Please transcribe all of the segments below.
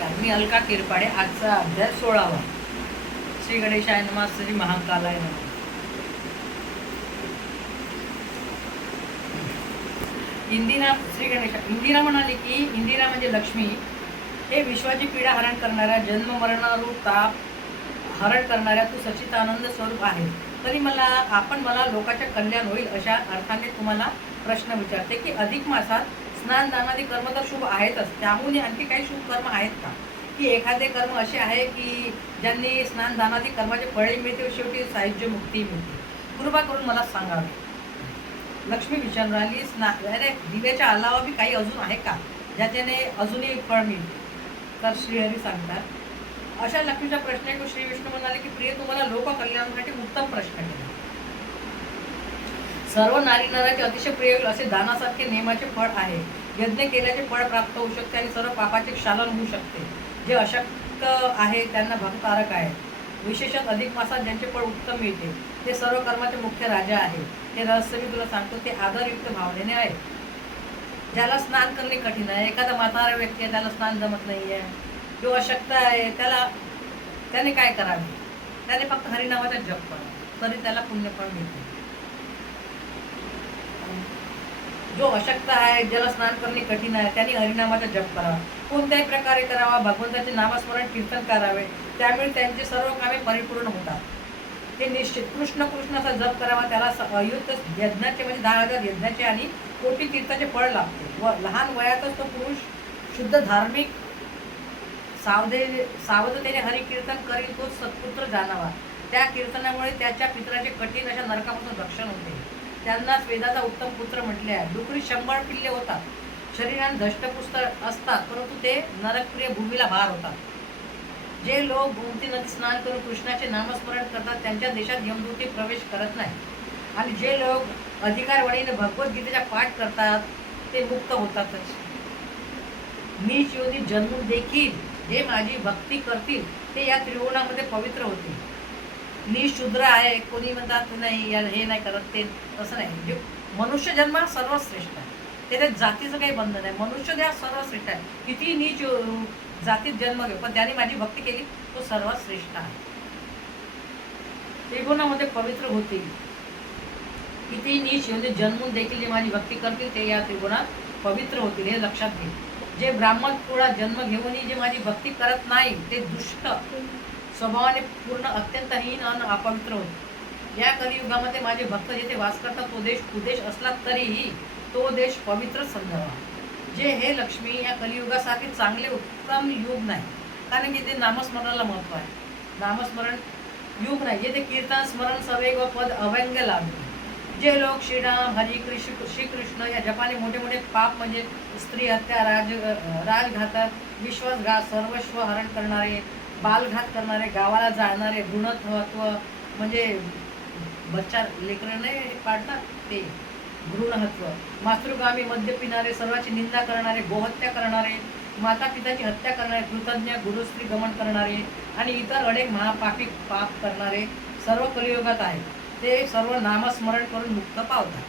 नमस्कार, मी अलका किरपाडे. आजचा अध्याय 16वा. श्री गणेशाय नमः, श्री महाकालाय नमः. इंदिरा, श्री गणेशा. इंदिरा म्हणाली की इंदिरा म्हणजे लक्ष्मी, हे विश्वाची पीडा हरण करणाऱ्या, जन्म मरणारूप ताप हरण करणाऱ्या तू सच्चिदानंद स्वरूप आहे. तरी मला लोकांचे कल्याण होईल अशा अर्थाने तुम्हाला प्रश्न विचारते की अधिक मासात स्नान दानादी कर्म तर शुभ आहेतच, त्याहून आणखी काही शुभ कर्म आहेत का? की एखादे कर्म असे आहे की ज्यांनी स्नान दानादी कर्माचे फळे मिळते व शेवटी सायुज्य मुक्ती मिळते? कृपा करून मला सांगावे. लक्ष्मी विचारून राहिली, दिव्याच्या अलावा बी काही अजून आहे का ज्याच्याने अजूनही फळ मिळते? तर श्रीहरी सांगतात, अशा लक्ष्मीचा प्रश्न ऐकून श्री विष्णू म्हणाले की प्रिय, तुम्हाला लोककल्याणासाठी उत्तम प्रश्न केला. सर्व नारी नराचे अतिशय प्रिय असे दानासारखे नियमाचे फळ आहे. यज्ञ केल्याचे फळ प्राप्त होऊ शकते आणि सर्व पापाचे क्षालन होऊ शकते. जे अशक्त आहे त्यांना भक्तारक आहे. विशेषत अधिक मासात ज्यांचे फळ उत्तम मिळते ते सर्व कर्माचे मुख्य राजा आहे. हे रहस्य मी तुला सांगतो, ते आदरयुक्त भावनेने आहे. ज्याला स्नान करणे कठीण आहे, एखादा म्हातारा व्यक्ती आहे त्याला स्नान जमत नाही आहे, जो अशक्त आहे त्याने काय करावे? त्याने फक्त हरिनामाचा जप करावा, तरी त्याला पुण्यफळ मिळते. जो अशक्त आहे, ज्याला स्नान करणे कठीण आहे, त्यांनी हरिनामाचा जप करावा. कोणत्याही प्रकारे करावा, भगवंताचे नामस्मरण कीर्तन करावे, त्यामुळे त्यांचे सर्व कामे परिपूर्ण होतात. हे निश्चित. कृष्णाचा जप करावा, त्याला अयुक्त यज्ञाचे म्हणजे 10,000 यज्ञाचे आणि कोटी तीर्थाचे फळ लागते. व लहान वयातच तो पुरुष शुद्ध धार्मिक सावधतेने हरिकीर्तन करील, तो सत्पुत्र जाणावा. त्या कीर्तनामुळे त्याच्या पितराचे कठीण अशा नरकापासून रक्षण होते. त्यांना वेदाचा उत्तम पुत्र म्हटले आहे. डुकरी 100 पिल्ले होतात, शरीराने धष्टपुष्ट असतात, परंतु ते नरकप्रिय भूमीला भार होतात. जे लोक गोमती नदी स्नान करून कृष्णाचे नामस्मरण करतात त्यांच्या देशात यमदूती प्रवेश करत नाही. आणि जे लोक अधिकारवाणीने भगवद्गीतेचा पाठ करतात ते मुक्त होतातच. नीच योनी जन्मून देखील जे माझी भक्ती करतील ते या त्रिगुणामध्ये पवित्र होतील. नीच शूद्र आहे, कोणी म्हणतात नाही हे नाही करत, ते तसं नाही. जे मनुष्य जन्म सर्वश्रेष्ठ आहे, त्याच्यात जातीचं काही बंधन आहे. मनुष्य द्या सर्वश्रेष्ठ आहे, किती नीच जातीत जन्म घेऊ, पण त्याने माझी भक्ती केली तो सर्वात श्रेष्ठ आहे. त्रिगुणामध्ये पवित्र होतील. किती नीच म्हणजे जन्मून देखील जे माझी भक्ती करतील ते या त्रिगुणात पवित्र होतील, हे लक्षात घे. जे ब्राह्मण कुळात जन्म घेऊनही जे माझी भक्ती करत नाही ते दुष्ट स्वभावाने पूर्ण अत्यंत हीन आणि अपवित्र होते. या कलियुगामध्ये माझे भक्त जिथे वास करतात तो देश कुदेश असला तरीही तो देश पवित्र समजावा. जे हे लक्ष्मी, या कलियुगासाठी चांगले उत्तम युग नाही, कारण की ते नामस्मरणाला महत्व आहे. नामस्मरण युग नाही, जे ते कीर्तन स्मरण सवेग व पद अव्यंग लाभते. जे लोक श्रीराम श्रीकृष्ण या जपाने मोठे मोठे पाप म्हणजे स्त्री हत्या, राजघातक, विश्वासघात, सर्वस्व हरण करणारे, बालघात करणारे, गावाला जाणारे, भ्रूणत्व म्हणजे बच्चा लेकरं नाही पाडतात ते भ्रूणहत्व, मातृगामी, मद्य पिणारे, सर्वांची निंदा करणारे, गोहत्या करणारे, माता पिताची हत्या करणारे, कृतज्ञ गुरुस्त्री गमन करणारे आणि इतर अनेक महापापी पाप करणारे सर्व कलियुगात आहे. ते सर्व नामस्मरण करून मुक्त पावतात.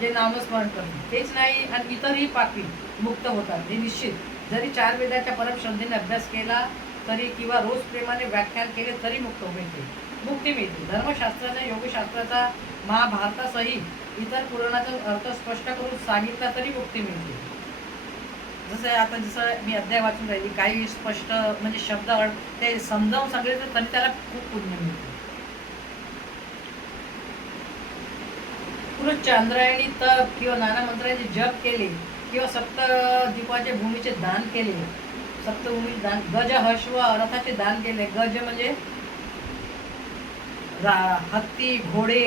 जे नामस्मरण करतात तेच नाही आणि इतरही पापी मुक्त होतात, हे निश्चित. जरी 4 वेदाच्या परम श्रद्धेने अभ्यास केला तरी किंवा रोज प्रेमाने व्याख्यान केले तरी मुक्ती मिळते. धर्मशास्त्राचा, योगशास्त्राचा, महाभारतासहित इतर पुराणाचा अर्थ स्पष्ट करून सांगितला तरी मुक्ती मिळते. जसं मी अध्याय वाचून राहिली, काही स्पष्ट म्हणजे शब्द ते समजावून सांगितले तरी त्याला खूप पुण्य मिळते. पुरुष चांद्रायणी तप किंवा नाना मंत्रांचे जप केले किंवा सप्तद्वीपाचे भूमीचे दान केले, सप्तभूमी दान, गज अश्व रथाचे दान केले. गज म्हणजे हत्ती घोडे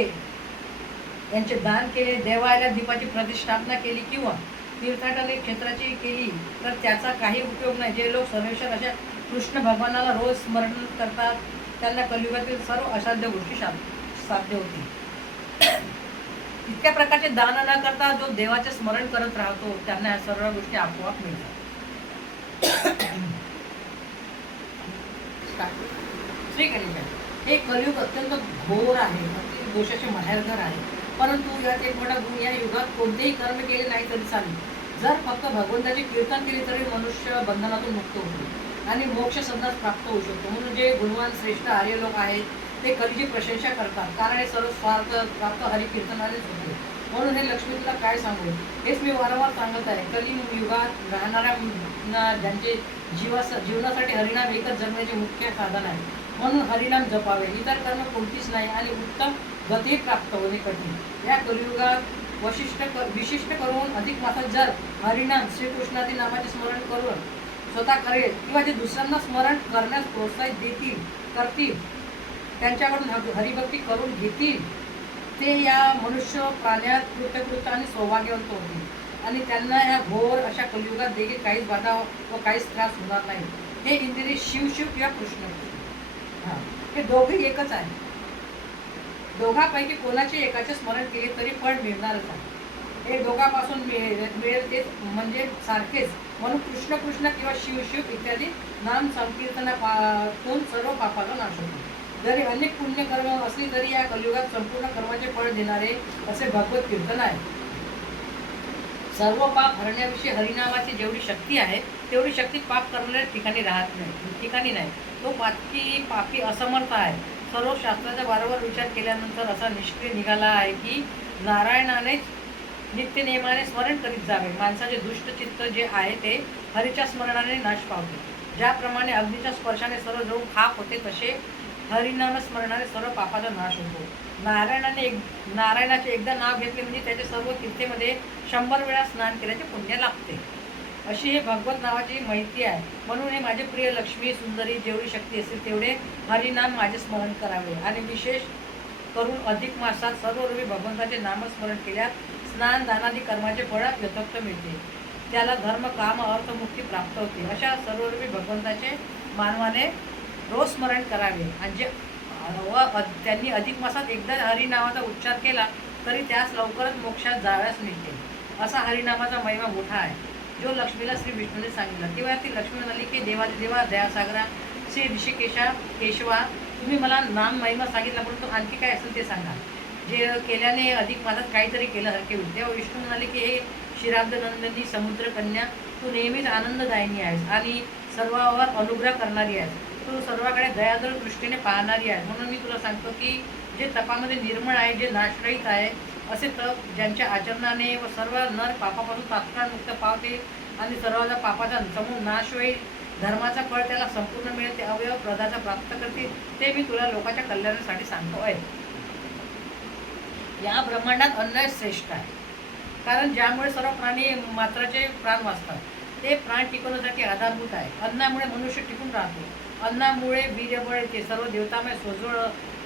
यांचे दान केले, देवालयात दीपाची प्रतिष्ठापना केली किंवा तीर्थाटने क्षेत्राची केली तर त्याचा काही उपयोग नाही. जे लोक सर्वेश्वर अशा कृष्ण भगवानाला रोज स्मरण करतात त्यांना कलियुगातील सर्व असाध्य गोष्टी साध्य होतील. इतक्या प्रकारचे दान न करता जो देवाचे स्मरण करत राहतो त्यांना या सर्व गोष्टी आपोआप मिळतात. श्री गणेश, हे कलियुग अत्यंत घोर आहे, अत्यंत दोषाचे माहेरघर आहे. परंतु यात एक मोठा गुण, या युगात कोणतेही कर्म केले नाही तरी चालेल. जर फक्त भगवंताचे कीर्तन केले तरी मनुष्य बंधनातून मुक्त होतो आणि मोक्ष संन्यास प्राप्त होऊ शकतो. म्हणून जे गुणवान श्रेष्ठ आर्य लोक आहेत ते कलीची प्रशंसा करतात, कारण हे सर्व स्वार्थ प्राप्त हरिकीर्तनानेच होते. म्हणून हे लक्ष्मी तुला काय सांगू, हेच मी वारंवार सांगत आहे. कलियुगात राहणाऱ्या ज्यांचे जीवनासाठी हरिनाम एकच जगण्याचे मुख्य साधन आहे, म्हणून हरिनाम जपावे. इतर कर्म कोणतीच नाही आणि उत्तम गती प्राप्त होणे कठीण. या कलियुगात विशिष्ट करून अधिक मासात जर हरिनाम श्रीकृष्णातील नामाचे स्मरण करून स्वतः करेल किंवा जे दुसऱ्यांना स्मरण करण्यास प्रोत्साहित करतील, त्यांच्याकडून हरिभक्ती करून घेतील, ते या मनुष्य प्राण्यात कृतकृत आणि सौभाग्यवंत होतील आणि त्यांना या घोर अशा कलियुगात देखील काहीच बाधा व काहीच त्रास होणार नाही. हे इंद्रिय शिव किंवा कृष्ण, हे दोघे एकच आहे. दोघांपैकी कोणाचे एकाचे स्मरण केले तरी फळ मिळणारच आहे. हे दोघांपासून मिळेल ते म्हणजे सारखेच. म्हणून कृष्ण कृष्ण किंवा शिव इत्यादी नाम संकीर्तनातून सर्व पापाला नाश होतो. जरी अनेक पुण्यकर्म असली तरी या कलियुगात संपूर्ण कर्माचे फळ देणारे असे भगवत कीर्तन आहे. सर्व पाप हरण्याविषयी हरिनामाची जेवढी शक्ती आहे तेवढी शक्ती पाप करणाऱ्या ठिकाणी नाही. तो पापी असमर्थ आहे. सर्व शास्त्राचा वारंवार विचार केल्यानंतर असा निष्कर्ष निघाला आहे की नारायणानेच नित्य नियमाने स्मरण करीत जावे. माणसाचे दुष्ट चित्त जे आहे ते हरीच्या स्मरणाने नाश पावते. ज्याप्रमाणे अग्नीच्या स्पर्शाने सर्व जळून खाक होते, तसे हरिनाम स्मरणाने सर्व पापाचा नाश होतो. नारायणाचे एकदा नाव घेतले म्हणजे त्याचे सर्व तीर्थेमध्ये 100 वेळा स्नान केल्याचे पुण्य लागते. अशी हे भगवत नावाची माहिती आहे. म्हणून हे माझे प्रिय लक्ष्मी सुंदरी, जेवढी शक्ती असेल तेवढे हरिनाम माझे स्मरण करावे आणि विशेष करून अधिक मासात सर्व रूपी भगवंताचे नामस्मरण केल्यास स्नान दानादी कर्माचे फळ यथोक्त मिळते. त्याला धर्म काम अर्थ मुक्ती प्राप्त होते. अशा सर्वरूपी भगवंताचे मानवाने रोज स्मरण करावे आणि त्यांनी अधिक मासात एकदा हरिनामाचा उच्चार केला तरी त्यास लवकरच मोक्षात जाव्यास मिळते. असा हरिनामाचा महिमा मोठा आहे, जो लक्ष्मीला श्री विष्णूने सांगितला. तेव्हा ती लक्ष्मी म्हणाली की देवा दयासागरा श्री केशवा, तुम्ही मला नाम महिमा सांगितला, परंतु आणखी काय असेल ते सांगा, जे केल्याने अधिक मासात काहीतरी केलं हरके होईल. तेव्हा विष्णू म्हणाले की हे क्षीराब्दनंदिनी समुद्र कन्या, तू नेहमीच आनंददायिनी आहेस आणि सर्वांवर अनुग्रह करणारी आहेस. तू सर्वाकडे दयादर दृष्टीने पाहणारी आहेस. म्हणून मी तुला सांगतो की जे तपामध्ये निर्मळ आहे, जे नाशरहित आहे, असे तप ज्यांच्या आचरणाने व सर्व नर पापापासून तात्काळ मुक्त पावते आणि सर्वांचा पापाचा समूळ नाश होईल, धर्माचा फळ त्याला संपूर्ण मिळेल, ते अवयव प्रदाचा प्राप्त करतील, ते मी तुला लोकांच्या कल्याणासाठी सांगतो आहे. या ब्रह्मांडात अन्न श्रेष्ठ आहे, कारण ज्यामुळे सर्व प्राणी मात्राचे प्राण वाचतात. ते प्राण टिकवण्यासाठी आधारभूत आहे. अन्नामुळे मनुष्य टिकून राहतो. अन्नामुळे वीर्यबळ येते. सर्व देवतामय सोजवळ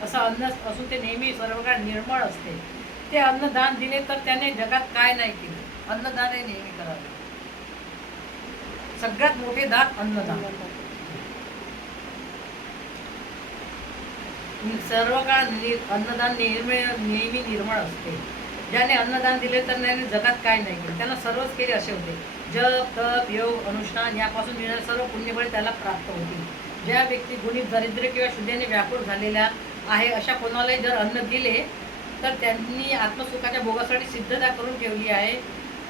असं अन्न असून ते नेहमी सर्व काळ निर्मळ असते. ते अन्नदान दिले तर त्याने जगात काय नाही केले. अन्नदान हे नेहमी करावे. सगळ्यात मोठे दान अन्नदान. सर्व काळ अन्नदान नेहमी निर्मळ असते. ज्याने अन्नदान दिले तर त्याने जगात काय नाही केले, त्यांना सर्वच केले असे होते. जप तप योग अनुष्ठान यापासून मिळणारे सर्व पुण्यबळ त्याला प्राप्त होतील. ज्या व्यक्ती गुणित दरिद्र किंवा शुद्धेने व्याकुळ झालेल्या आहे अशा कोणालाही जर अन्न दिले तर त्यांनी आत्मसुखाच्या भोगासाठी सिद्धता करून ठेवली आहे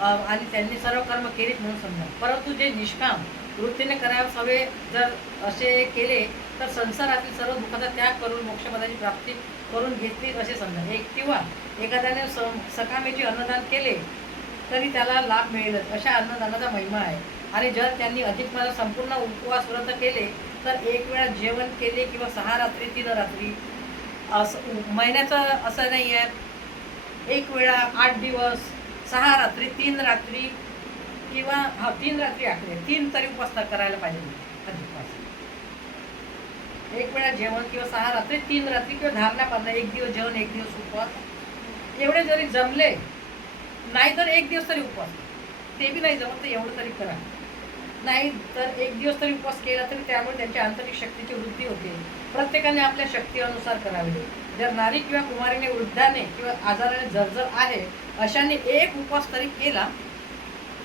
आणि त्यांनी सर्व कर्म केलीत म्हणून समजा. परंतु जे निष्काम वृत्तीने करावयास हवे जर असे केले तर संसारातील सर्व दुःखाचा त्याग करून मोक्षपदाची प्राप्ती करून घेतली असे समजा. किंवा एखाद्याने सकामेचे अन्नदान केले तरी त्याला लाभ मिळेलच, अशा अन्नदानाचा महिमा आहे. आणि जर त्यांनी अधिक मला संपूर्ण उपवास व्रत केले तर 1 वेळा जेवण केले किंवा 6 रात्री 3 रात्री असं महिन्याचं असं नाही आहे, 1 वेळा 8 दिवस 6 रात्री 3 रात्री किंवा 3 रात्री आखले 3 तरी उपवास करायला पाहिजे अधिक मास. 1 वेळा जेवण किंवा 6 रात्री 3 रात्री किंवा धारणा पाळणं, 1 दिवस जेवण 1 दिवस उपवास, एवढे जरी जमले नाही तर 1 दिवस तरी उपवास, ते बी नाही जमत तर एवढं तरी करा. नाही तर 1 दिवस तरी उपवास केला तरी त्यामुळे त्यांच्या आंतरिक शक्तीची वृद्धी होते. प्रत्येकाने आपल्या शक्तीनुसार करावे. जर नारी किंवा कुमारीने वृद्धाने किंवा आजाराने जर्जर आहे अशाने 1 उपवास तरी केला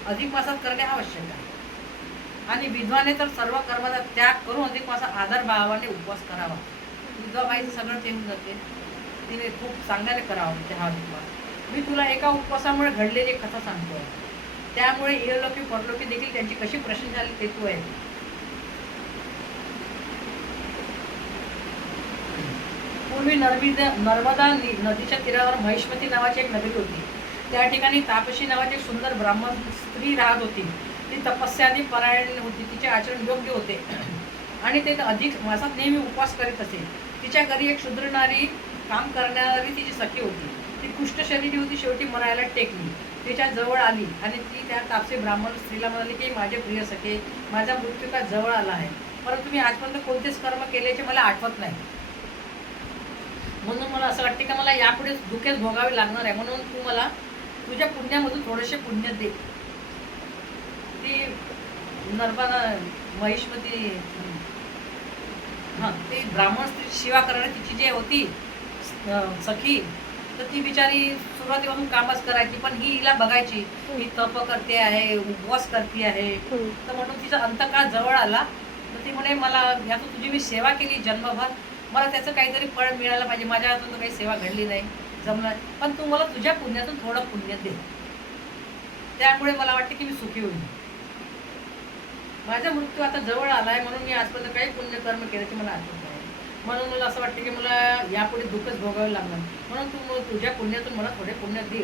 अधिक मासात करणे आवश्यक आहे. आणि विधवाने तर सर्व कर्माचा त्याग करून अधिक मासात आधार भावाने उपवास करावा. विधवा बाईचं सगळं ते होऊन जाते, तिने खूप चांगल्याने करावं ते हा उपवास. मी तुला एका उपवासामुळे घडलेली कथा सांगतो. त्यामुळे इहलोकी परलोकी देखील त्यांची कशी प्रश्न झाली ते तू आहे. पूर्वी नर्मदा नदीच्या तीरावर महिष्मती नावाची एक नगरी होती. त्या ठिकाणी तापसी नावाची एक सुंदर ब्राह्मण स्त्री राहत होती. ती तपस्याने परायण होती. तिचे आचरण योग्य होते आणि ते अधिक मासात नेहमी उपवास करीत असे. तिच्या घरी एक शूद्र नारी काम करणारी तिची सखी होती. ती कुष्ठ शरीरी होती. शेवटी मरायला टेकली. तिच्या जवळ आली आणि ती त्या तापसी ब्राह्मण स्त्रीला म्हणाली की माझे प्रिय सखे, माझा मृत्यू का जवळ आला आहे, परंतु मी आजपर्यंत कोणतेच कर्म केल्याचे मला आठवत नाही. म्हणून मला असं वाटते की मला यापुढे दुःखेच भोगावे लागणार आहे. म्हणून तू मला तुझ्या पुण्यामधून थोडेसे पुण्य दे. ती नर्मदा महिष्मती ती ब्राह्मण स्त्री सेवा करणारी तिची जी होती सखी, तर ती बिचारी सुरुवातीपासून कामच करायची, पण ही हिला बघायची ही तप करते आहे, उपवास करते आहे. तर म्हणून तिचा अंतकाळ जवळ आला. तर ती म्हणे मला यातून तुझी मी सेवा केली जन्मभर, मला त्याचं काहीतरी फळ मिळालं पाहिजे. माझ्या हातून तर काही सेवा घडली नाही, जमणार, पण तू मला तुझ्या पुण्यातून थोडं पुण्य दे. त्यामुळे मला वाटते की मी सुखी होईल. माझा मृत्यू आता जवळ आला आहे, म्हणून मी आजपर्यंत काही पुण्यकर्म केल्याचे मला आठवत नाही. म्हणून मला असं वाटतं की मला यापुढे दुःखच भोगावे लागणार, म्हणून तू तुझ्या पुण्यातून मला थोडे पुण्य दे.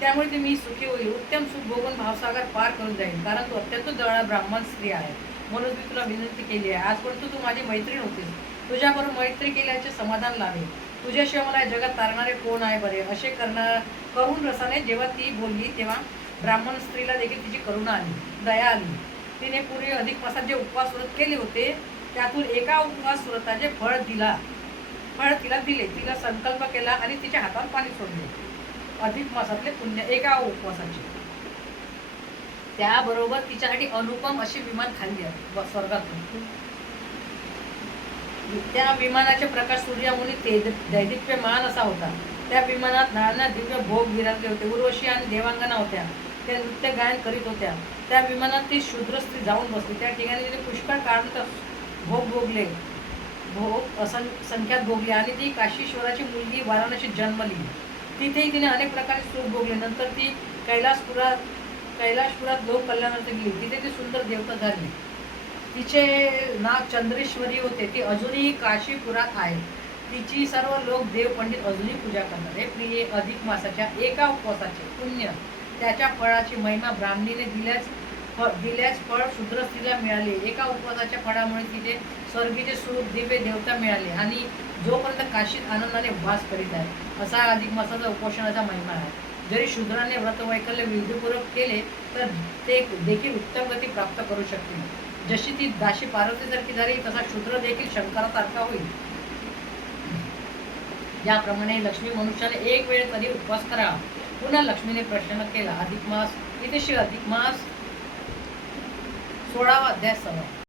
त्यामुळे ते मी सुखी होईल, उत्तम सुख भोगून भावसागर पार करून जाईल. कारण तू अत्यंत जवळ ब्राह्मण स्त्री आहे, म्हणून मी तुला विनंती केली आहे. आजपर्यंत तू माझी मैत्रीण होतीस, तुझ्याबरोबर मैत्री केल्याचे समाधान लावे. तुझ्याशिवाय मला जगात तारणारे कोण आहे बरे. असे करुण रसाने जेव्हा ती बोलली तेव्हा ब्राह्मण स्त्रीला देखील तिची करुणा आली, दया आली. तिने पूर्वी अधिक मासात जे उपवास व्रत केले होते त्यातून एका उपवास व्रताचे फळ तिला दिले. तिला संकल्प केला आणि तिच्या हातात पाणी सोडले. अधिक मासातले पुण्य एका उपवासाचे. त्याबरोबर तिच्यासाठी अनुपम असे विमान खाली आहे स्वर्गातून. त्या विमानाचे प्रकाश सूर्यामुळे दैदिप्यमान असा होता. त्या विमानात नाना दिव्य भोग विराजले होते. उर्वशी आणि देवांगना होत्या, त्या नृत्य गायन करीत होत्या. त्या विमानात ती शूद्र स्त्री जाऊन बसली. त्या ठिकाणी तिने पुष्कळ काळ भोग संख्यात भोगले आणि ती काशीश्वराची मुलगी वाराणसीत जन्मली. तिथेही तिने अनेक प्रकारे सुख भोगले. नंतर ती कैलाशपुरात लोक कल्याणार्थ गेली. तिथे ती सुंदर देवता झाली. तिचे नाव चंद्रेश्वरी होते. ती अजूनही काशीपुरात आहे. तिची सर्व लोक देव पंडित अजूनही पूजा करतात. हे प्रिय, अधिक मासाच्या एका उपवासाचे पुण्य, त्याच्या फळाची महिमा ब्राह्मणीने दिल्याच फळ शूद्र स्त्रीला मिळाले. एका उपवासाच्या फळामुळे तिचे स्वर्गीचे सुख दिव्य देवता मिळाले आणि जोपर्यंत काशीत आनंदाने वास करीत आहे. असा अधिक मासाचा उपोषणाचा महिमा आहे. जरी शूद्राने व्रतवैकल्य विधीपूर्वक केले तर ते देखील उत्तम गती प्राप्त करू शकतील. जशी ती दाशी पार्वतीसारखी झाली तसा शूद्र देखील शंकरासारखा होईल. याप्रमाणे लक्ष्मी मनुष्याने एक वेळ तरी उपवास करावा. पुन्हा लक्ष्मीने प्रश्न केला. अधिक मास इथे अधिक मास 16वा अध्याय 6.